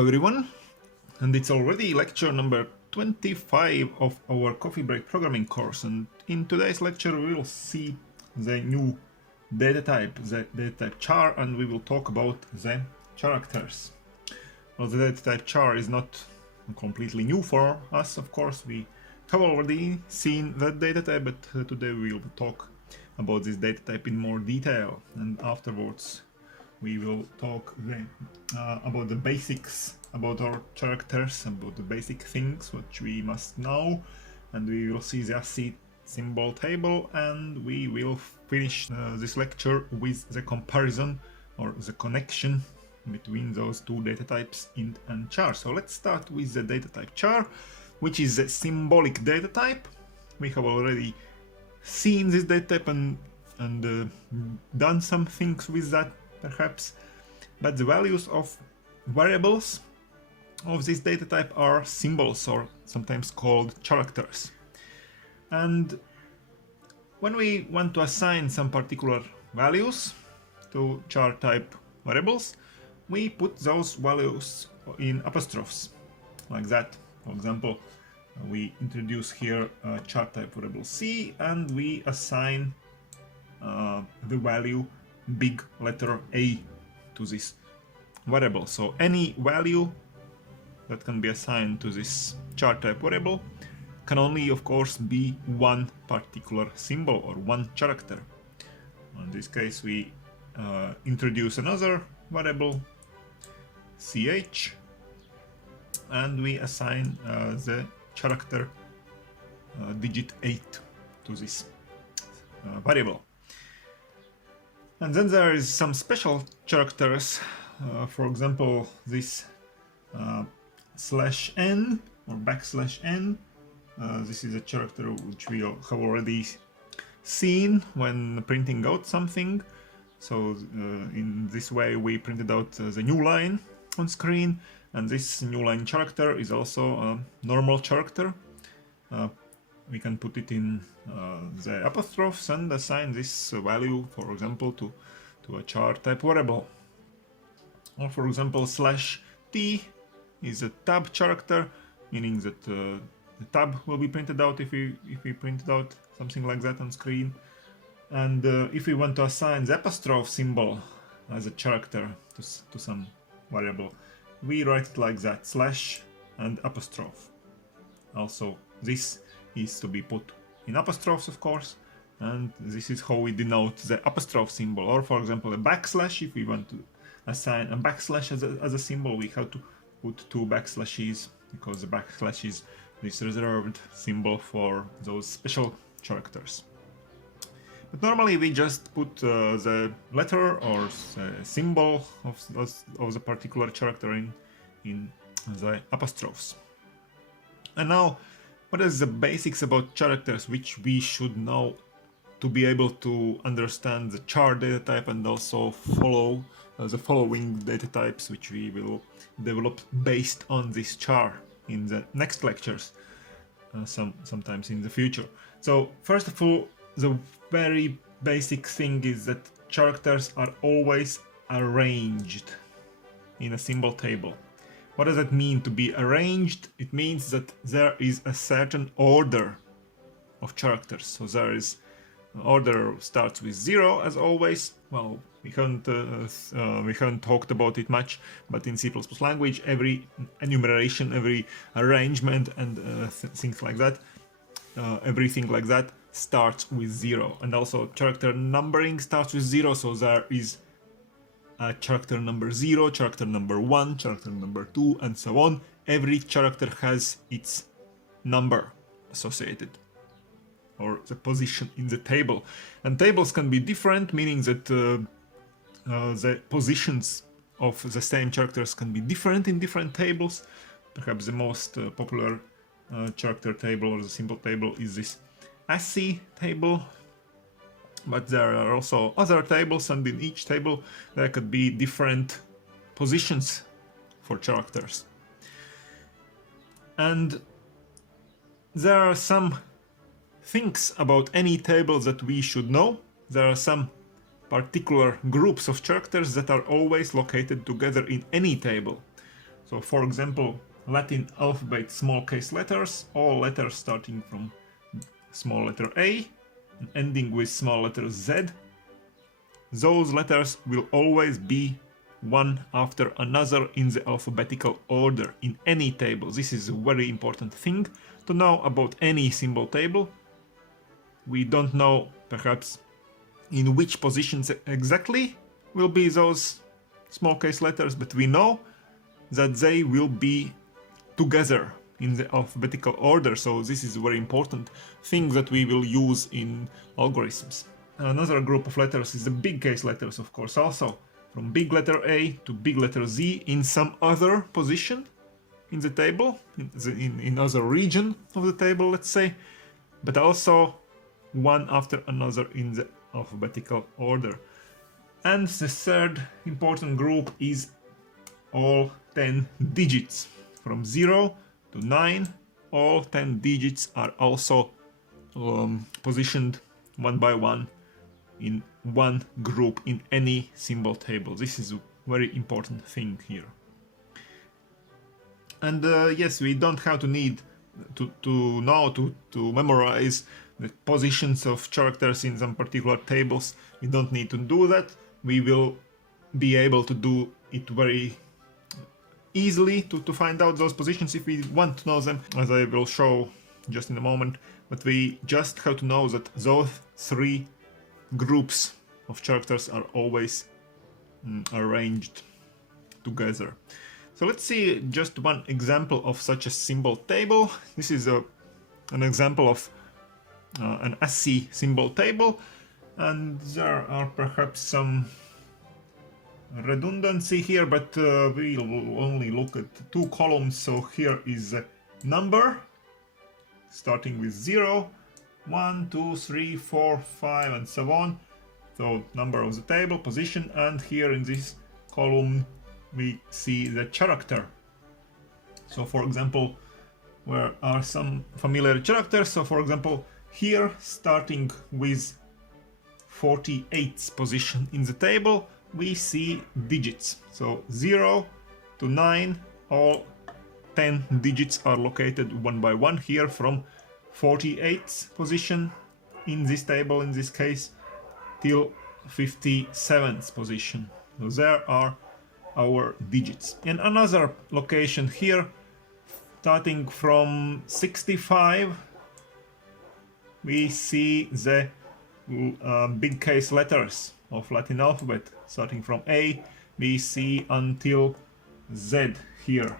Hello everyone, and it's already lecture number 25 of our coffee break programming course, and in today's lecture we will see the new data type, the data type char, and we will talk about the characters. Well, the data type char is not completely new for us, of course. We have already seen that data type, but today we will talk about this data type in more detail, and afterwards we will talk about the basics about our characters, about the basic things which we must know, and we will see the ASCII symbol table, and we will finish this lecture with the comparison or the connection between those two data types, int and char. So let's start with the data type char, which is a symbolic data type. We have already seen this data type and done some things with that perhaps, but the values of variables of this data type are symbols, or sometimes called characters. And when we want to assign some particular values to char type variables, we put those values in apostrophes like that. For example, we introduce here a char type variable c, and we assign the value big letter A to this variable. So any value that can be assigned to this char type variable can only, of course, be one particular symbol or one character. In this case, we introduce another variable ch, and we assign the character digit 8 to this variable. And then there is some special characters, for example this /n or \n. This is a character which we have already seen when printing out something. So in this way we printed out the new line on screen, and this new line character is also a normal character. We can put it in the apostrophes and assign this value, for example, to a char type variable. Or for example, /t is a tab character, meaning that the tab will be printed out if we printed out something like that on screen. And if we want to assign the apostrophe symbol as a character to some variable, we write it like that, / and apostrophe. Also, this is to be put in apostrophes, of course, and this is how we denote the apostrophe symbol. Or for example, a \, if we want to assign a \ as a symbol, we have to put two backslashes, because the \ is this reserved symbol for those special characters. But normally we just put the letter or the symbol of the particular character in the apostrophes. And now, what is the basics about characters which we should know to be able to understand the char data type and also follow the following data types which we will develop based on this char in the next lectures, sometimes in the future. So first of all, the very basic thing is that characters are always arranged in a symbol table. What does that mean, to be arranged? It means that there is a certain order of characters. So there is order starts with 0 as always. Well, we haven't talked about it much, but in C++ language, every enumeration, every arrangement, and things like that, everything like that starts with 0. And also character numbering starts with 0. So there is character number 0, character number 1, character number 2, and so on. Every character has its number associated, or the position in the table. And tables can be different, meaning that the positions of the same characters can be different in different tables. Perhaps the most popular character table or the symbol table is this ASCII table. But there are also other tables, and in each table there could be different positions for characters. And there are some things about any table that we should know. There are some particular groups of characters that are always located together in any table. So for example, Latin alphabet small case letters, all letters starting from small letter A and ending with small letter Z. Those letters will always be one after another in the alphabetical order in any table. This is a very important thing to know about any symbol table. We don't know perhaps in which positions exactly will be those small case letters, but we know that they will be together in the alphabetical order, so this is a very important thing that we will use in algorithms. Another group of letters is the big case letters, of course, also from big letter A to big letter Z in some other position in the table, in other region of the table, let's say, but also one after another in the alphabetical order. And the third important group is all 10 digits. From 0 to 9, all 10 digits are also positioned one by one in one group in any symbol table. This is a very important thing here. And yes, we don't have to need to memorize the positions of characters in some particular tables. We don't need to do that. We will be able to do it very easily to find out those positions if we want to know them, as I will show just in a moment. But we just have to know that those three groups of characters are always arranged together. So let's see just one example of such a symbol table. This is an example of an ASCII symbol table, and there are perhaps some redundancy here, but we'll only look at two columns. So here is a number starting with 0, 1, 2, 3, 4, 5 and so on. So number of the table, position, and here in this column we see the character. So for example, where are some familiar characters? So for example, here starting with 48th position in the table, we see digits. So 0 to 9, all 10 digits are located one by one here from 48th position in this table, in this case, till 57th position. So there are our digits. In another location here, starting from 65, we see the big case letters of Latin alphabet. Starting from A, we see until Z here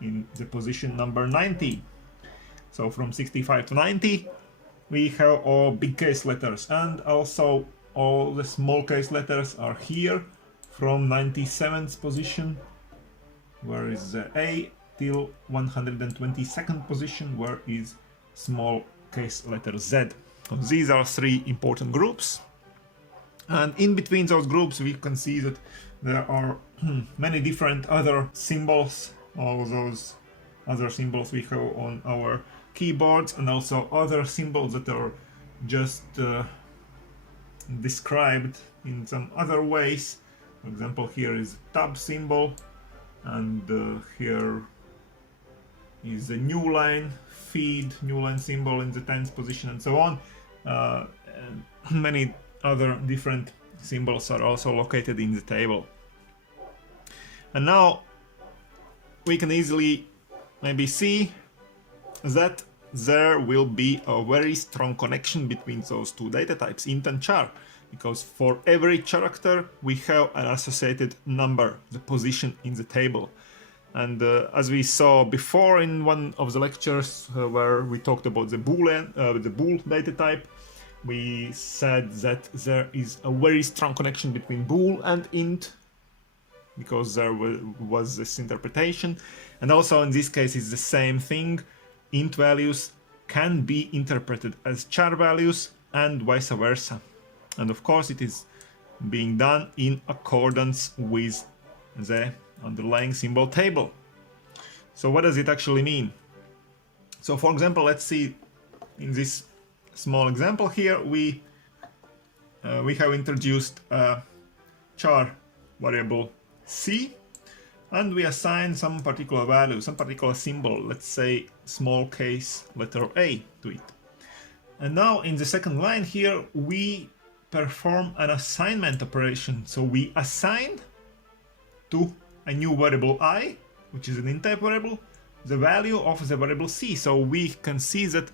in the position number 90. So from 65 to 90, we have all big case letters, and also all the small case letters are here from 97th position, where is the A, till 122nd position, where is small case letter Z. So these are three important groups, and in between those groups we can see that there are many different other symbols, all those other symbols we have on our keyboards, and also other symbols that are just described in some other ways. For example, here is a tab symbol, and here is a new line feed, new line symbol in the 10th position, and so on. And many other different symbols are also located in the table. And now we can easily maybe see that there will be a very strong connection between those two data types, int and char, because for every character we have an associated number, the position in the table. And as we saw before in one of the lectures where we talked about the Boolean, the bool data type, we said that there is a very strong connection between bool and int, because there was this interpretation. And also in this case it's the same thing. Int values can be interpreted as char values and vice versa. And of course it is being done in accordance with the underlying symbol table. So what does it actually mean? So for example, let's see in this small example here, we have introduced a char variable c, and we assign some particular value, some particular symbol, let's say small case letter A to it. And now in the second line here, we perform an assignment operation. So we assign to a new variable I, which is an int type variable, the value of the variable C. So we can see that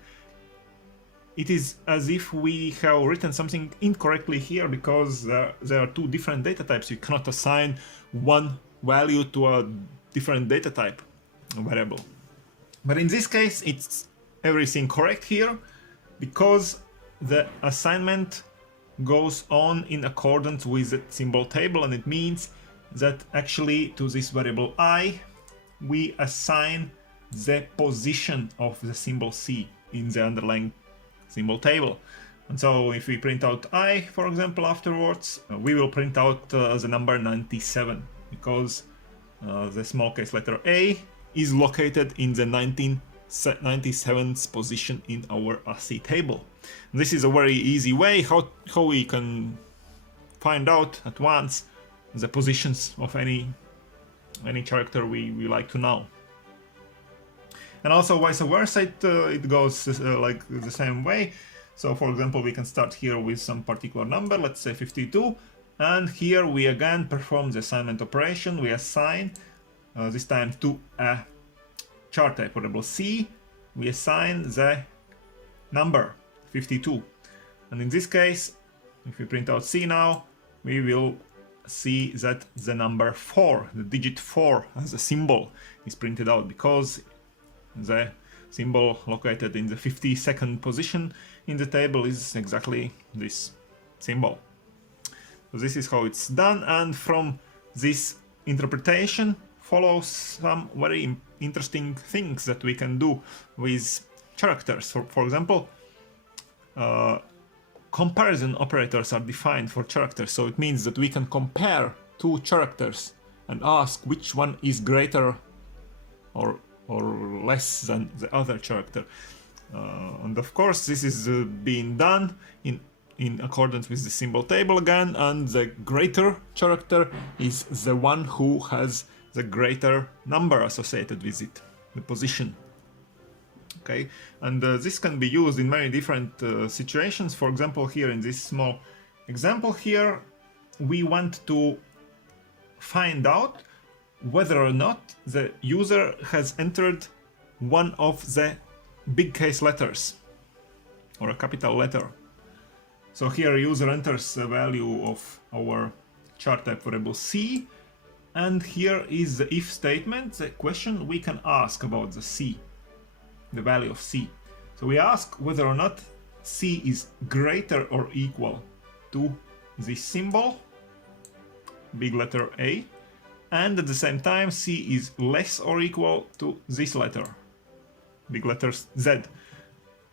it is as if we have written something incorrectly here, because there are two different data types. You cannot assign one value to a different data type variable. But in this case, it's everything correct here, because the assignment goes on in accordance with the symbol table, and it means that actually to this variable I, we assign the position of the symbol C in the underlying symbol table. And so if we print out I, for example, afterwards, we will print out the number 97, because the small case letter A is located in the 97th position in our ASCII table. This is a very easy way how we can find out at once the positions of any character we like to know. And also vice versa, it goes like the same way. So for example, we can start here with some particular number, let's say 52, and here we again perform the assignment operation. We assign this time to a char type variable C, we assign the number 52. And in this case, if we print out C now, we will see that the number 4, the digit 4 as a symbol, is printed out, because the symbol located in the 52nd position in the table is exactly this symbol. So this is how it's done, and from this interpretation follows some very interesting things that we can do with characters. For example, comparison operators are defined for characters, so it means that we can compare two characters and ask which one is greater or less than the other character. And of course this is being done in accordance with the symbol table again, and the greater character is the one who has the greater number associated with it, the position. Okay, and this can be used in many different situations. For example, here in this small example here, we want to find out whether or not the user has entered one of the big case letters or a capital letter. So here user enters the value of our char type variable C, and here is the if statement, the question we can ask about the C, the value of C. So we ask whether or not C is greater or equal to this symbol, big letter A, and at the same time C is less or equal to this letter, big letter Z.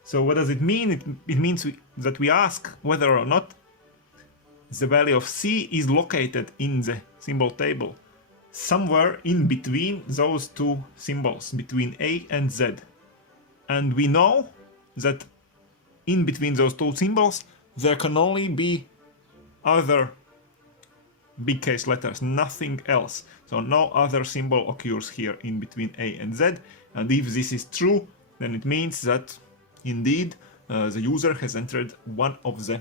So what does it mean? It means that we ask whether or not the value of C is located in the symbol table, somewhere in between those two symbols, between A and Z. And we know that in between those two symbols there can only be other big case letters, nothing else. So no other symbol occurs here in between A and Z. And if this is true, then it means that indeed the user has entered one of the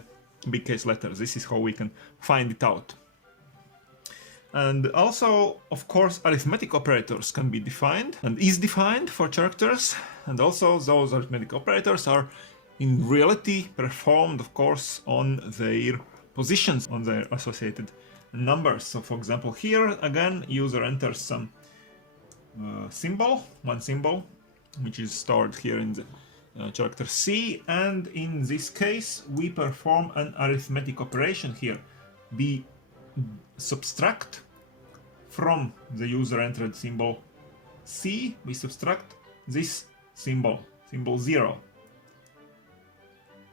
big case letters. This is how we can find it out. And also, of course, arithmetic operators can be defined and is defined for characters. And also those arithmetic operators are in reality performed, of course, on their positions, on their associated numbers. So for example, here again, user enters some symbol, one symbol, which is stored here in the character C, and in this case we perform an arithmetic operation here. We subtract from the user entered symbol C, we subtract this symbol, symbol 0.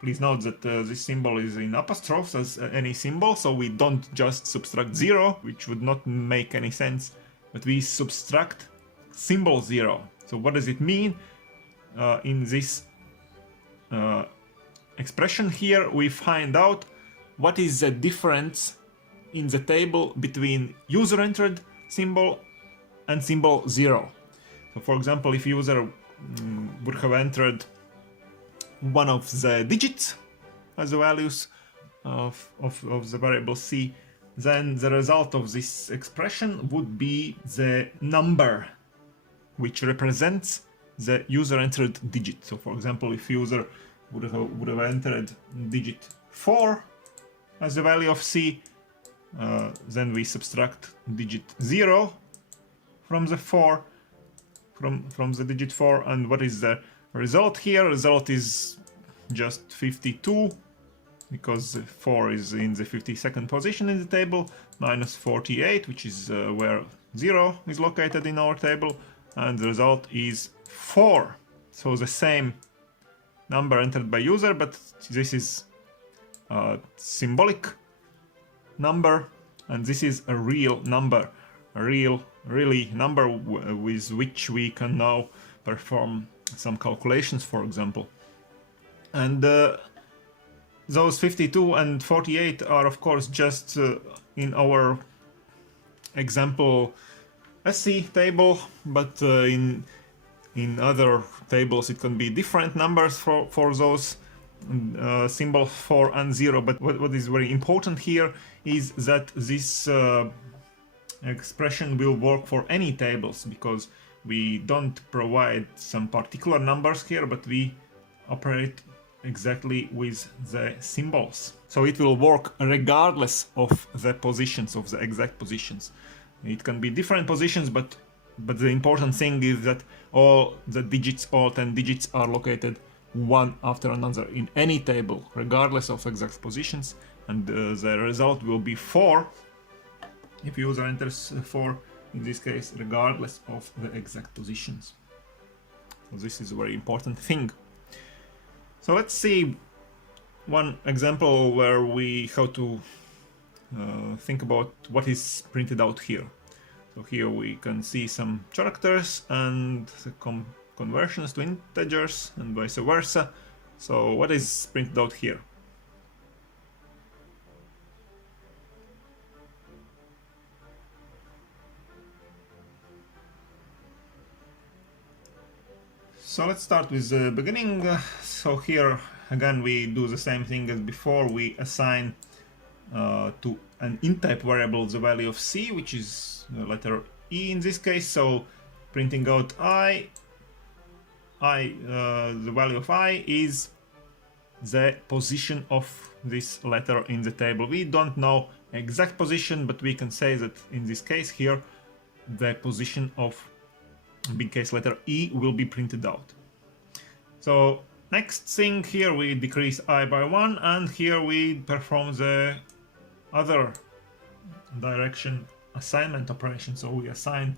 Please note that this symbol is in apostrophes as any symbol, so we don't just subtract 0, which would not make any sense, but we subtract symbol 0. So what does it mean? In this expression here, we find out what is the difference in the table between user entered symbol and symbol 0. So for example, if user would have entered one of the digits as the values of the variable c, then the result of this expression would be the number which represents the user entered digit. So for example, if user would have entered digit 4 as the value of c, then we subtract digit 0 from the 4, from the digit 4, and what is the result here? Result is just 52, because 4 is in the 52nd position in the table, minus 48, which is where 0 is located in our table, and the result is 4. So the same number entered by user, but this is a symbolic number, and this is a real number, a really number with which we can now perform some calculations, for example. And those 52 and 48 are of course just in our example SC table, but in other tables it can be different numbers for those symbols 4 and 0. But what is very important here is that this expression will work for any tables, because we don't provide some particular numbers here, but we operate exactly with the symbols. So it will work regardless of the positions, of the exact positions. It can be different positions, but the important thing is that all the digits, all 10 digits, are located one after another in any table, regardless of exact positions, and the result will be 4 if user enters 4, in this case, regardless of the exact positions. So this is a very important thing. So let's see one example where we have to think about what is printed out here. So here we can see some characters and the conversions to integers and vice versa. So what is printed out here? So let's start with the beginning. So here again we do the same thing as before. We assign to an int-type variable the value of c, which is the letter E in this case. So printing out the value of I is the position of this letter in the table. We don't know exact position, but we can say that in this case here the position of big case letter E will be printed out. So next thing, here we decrease I by 1, and here we perform the other direction assignment operation. So we assign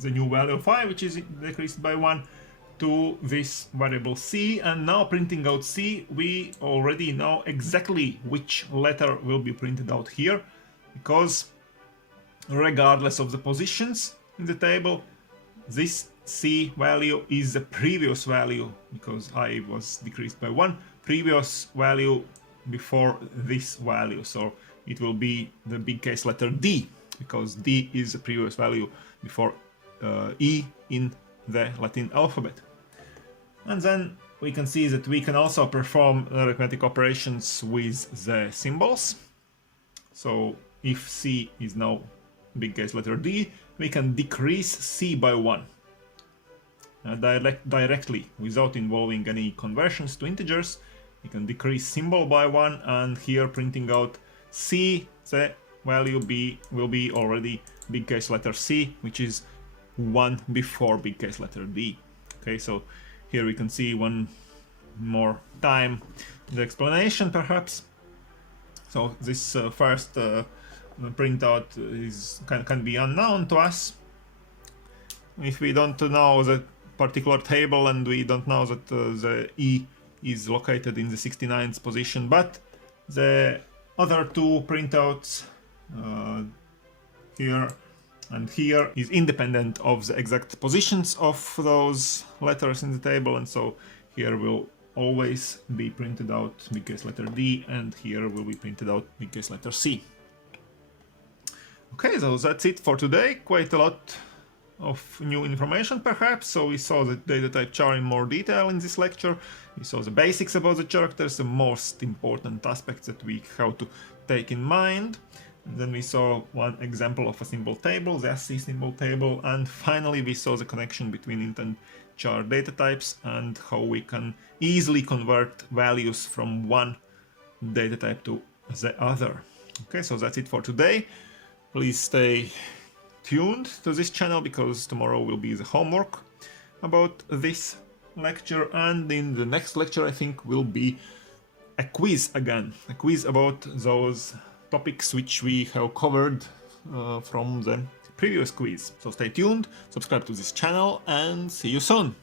the new value of I, which is decreased by 1, to this variable C, and now printing out C, we already know exactly which letter will be printed out here, because regardless of the positions in the table, this C value is the previous value, because I was decreased by 1, previous value before this value. So it will be the big case letter D, because D is the previous value before E in the Latin alphabet. And then we can see that we can also perform arithmetic operations with the symbols. So if C is now big case letter D, we can decrease C by 1 directly without involving any conversions to integers. We can decrease symbol by 1, and here printing out C, the value will be already big case letter C, which is 1 before big case letter D. Okay, so here we can see one more time the explanation perhaps. So this first printout can be unknown to us if we don't know the particular table and we don't know that the E is located in the 69th position, but the other two printouts here and here is independent of the exact positions of those letters in the table, and so here will always be printed out big case letter D, and here will be printed out big case letter C. Okay, so that's it for today. Quite a lot of new information perhaps. So we saw the data type char in more detail in this lecture. We saw the basics about the characters, the most important aspects that we have to take in mind. And then we saw one example of a symbol table, the SC symbol table, and finally we saw the connection between int and char data types and how we can easily convert values from one data type to the other. Okay, so that's it for today. Please stay tuned to this channel because tomorrow will be the homework about this lecture, and in the next lecture I think will be a quiz again, a quiz about those topics which we have covered from the previous quiz. So stay tuned, subscribe to this channel, and see you soon!